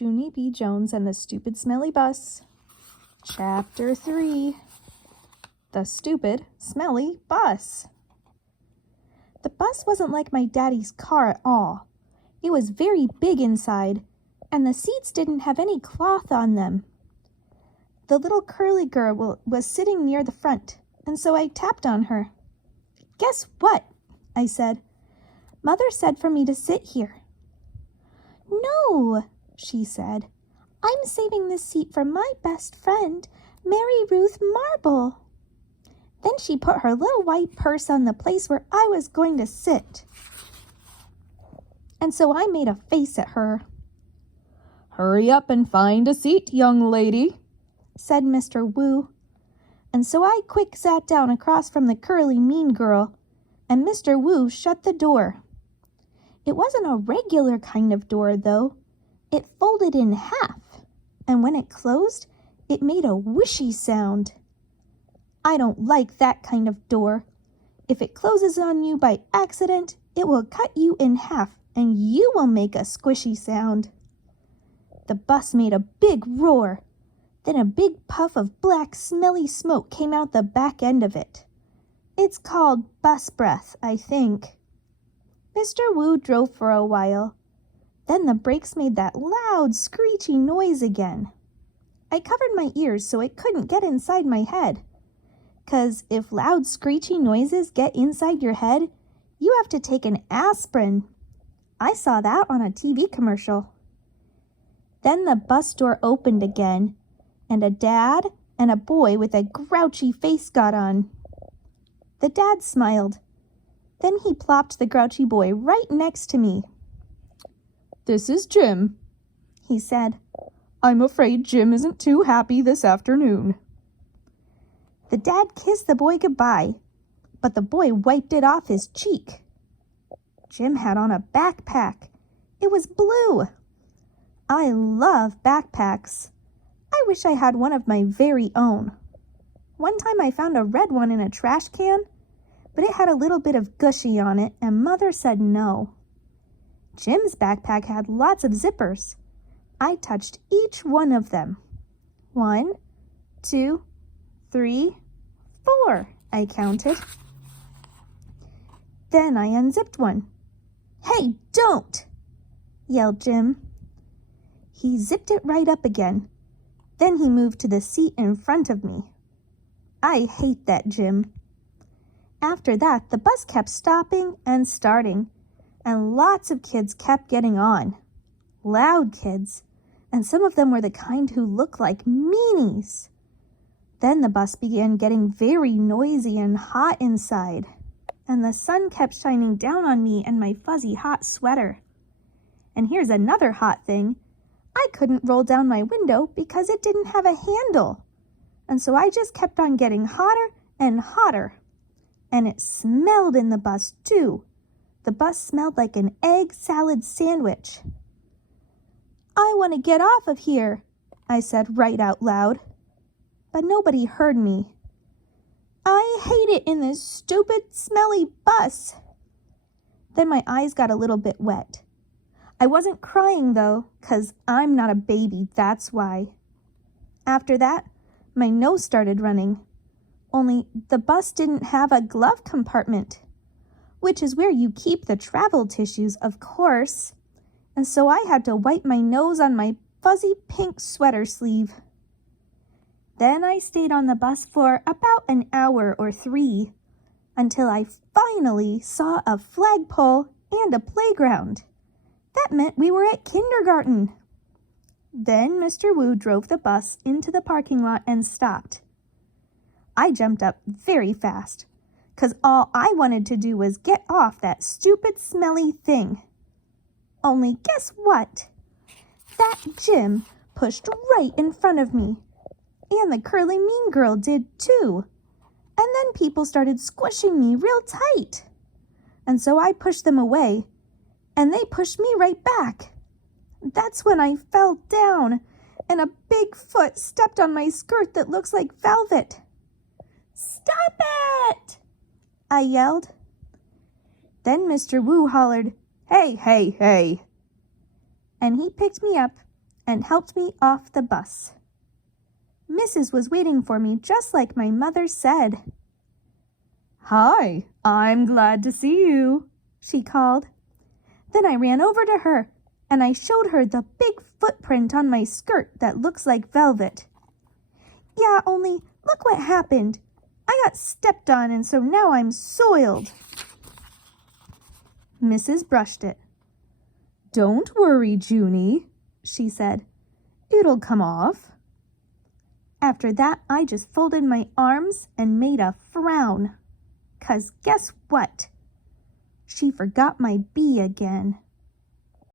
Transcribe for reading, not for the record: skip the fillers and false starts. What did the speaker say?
Junie B. Jones and the Stupid Smelly Bus. Chapter 3. The Stupid Smelly Bus. The bus wasn't like my daddy's car at all. It was very big inside, and the seats didn't have any cloth on them. The little curly girl was sitting near the front, and so I tapped on her. "Guess what?" I said. "Mother said for me to sit here." "No," she said. "I'm saving this seat for my best friend, Mary Ruth Marble." Then she put her little white purse on the place where I was going to sit. And so I made a face at her. "Hurry up and find a seat, young lady," said Mr. Wu. And so I quick sat down across from the curly mean girl, and Mr. Wu shut the door. It wasn't a regular kind of door, though. It folded in half, and when it closed, it made a whooshy sound. I don't like that kind of door. If it closes on you by accident, it will cut you in half, and you will make a squishy sound. The bus made a big roar. Then a big puff of black, smelly smoke came out the back end of it. It's called bus breath, I think. Mr. Wu drove for a while. Then the brakes made that loud, screechy noise again. I covered my ears so it couldn't get inside my head. 'Cause if loud, screechy noises get inside your head, you have to take an aspirin. I saw that on a TV commercial. Then the bus door opened again, and a dad and a boy with a grouchy face got on. The dad smiled. Then he plopped the grouchy boy right next to me. "This is Jim," he said. "I'm afraid Jim isn't too happy this afternoon." The dad kissed the boy goodbye, but the boy wiped it off his cheek. Jim had on a backpack. It was blue. I love backpacks. I wish I had one of my very own. One time I found a red one in a trash can, but it had a little bit of gushy on it, and Mother said no. Jim's backpack had lots of zippers. I touched each one of them. 1, 2, 3, 4, I counted. Then I unzipped one. "Hey, don't!" yelled Jim. He zipped it right up again. Then he moved to the seat in front of me. I hate that Jim. After that, the bus kept stopping and starting, and lots of kids kept getting on. Loud kids, and some of them were the kind who looked like meanies. Then the bus began getting very noisy and hot inside, and the sun kept shining down on me and my fuzzy hot sweater. And here's another hot thing. I couldn't roll down my window because it didn't have a handle, and so I just kept on getting hotter and hotter. And it smelled in the bus, too. The bus smelled like an egg salad sandwich. "I want to get off of here," I said right out loud. But nobody heard me. "I hate it in this stupid, smelly bus." Then my eyes got a little bit wet. I wasn't crying, though, 'cause I'm not a baby, that's why. After that, my nose started running. Only the bus didn't have a glove compartment, which is where you keep the travel tissues, of course. And so I had to wipe my nose on my fuzzy pink sweater sleeve. Then I stayed on the bus for about an hour or 3, until I finally saw a flagpole and a playground. That meant we were at kindergarten. Then Mr. Wu drove the bus into the parking lot and stopped. I jumped up very fast, 'cause all I wanted to do was get off that stupid, smelly thing. Only guess what? That Jim pushed right in front of me. And the curly mean girl did too. And then people started squishing me real tight. And so I pushed them away, and they pushed me right back. That's when I fell down, and a big foot stepped on my skirt that looks like velvet. "Stop it!" I yelled. Then Mr. Wu hollered, "Hey, hey, hey!" And he picked me up and helped me off the bus. Mrs. was waiting for me just like my mother said. "Hi, I'm glad to see you," she called. Then I ran over to her and I showed her the big footprint on my skirt that looks like velvet. "Yeah, only look what happened. I got stepped on and so now I'm soiled." Mrs. brushed it. "Don't worry, Junie," she said. "It'll come off." After that, I just folded my arms and made a frown. 'Cause guess what? She forgot my B again.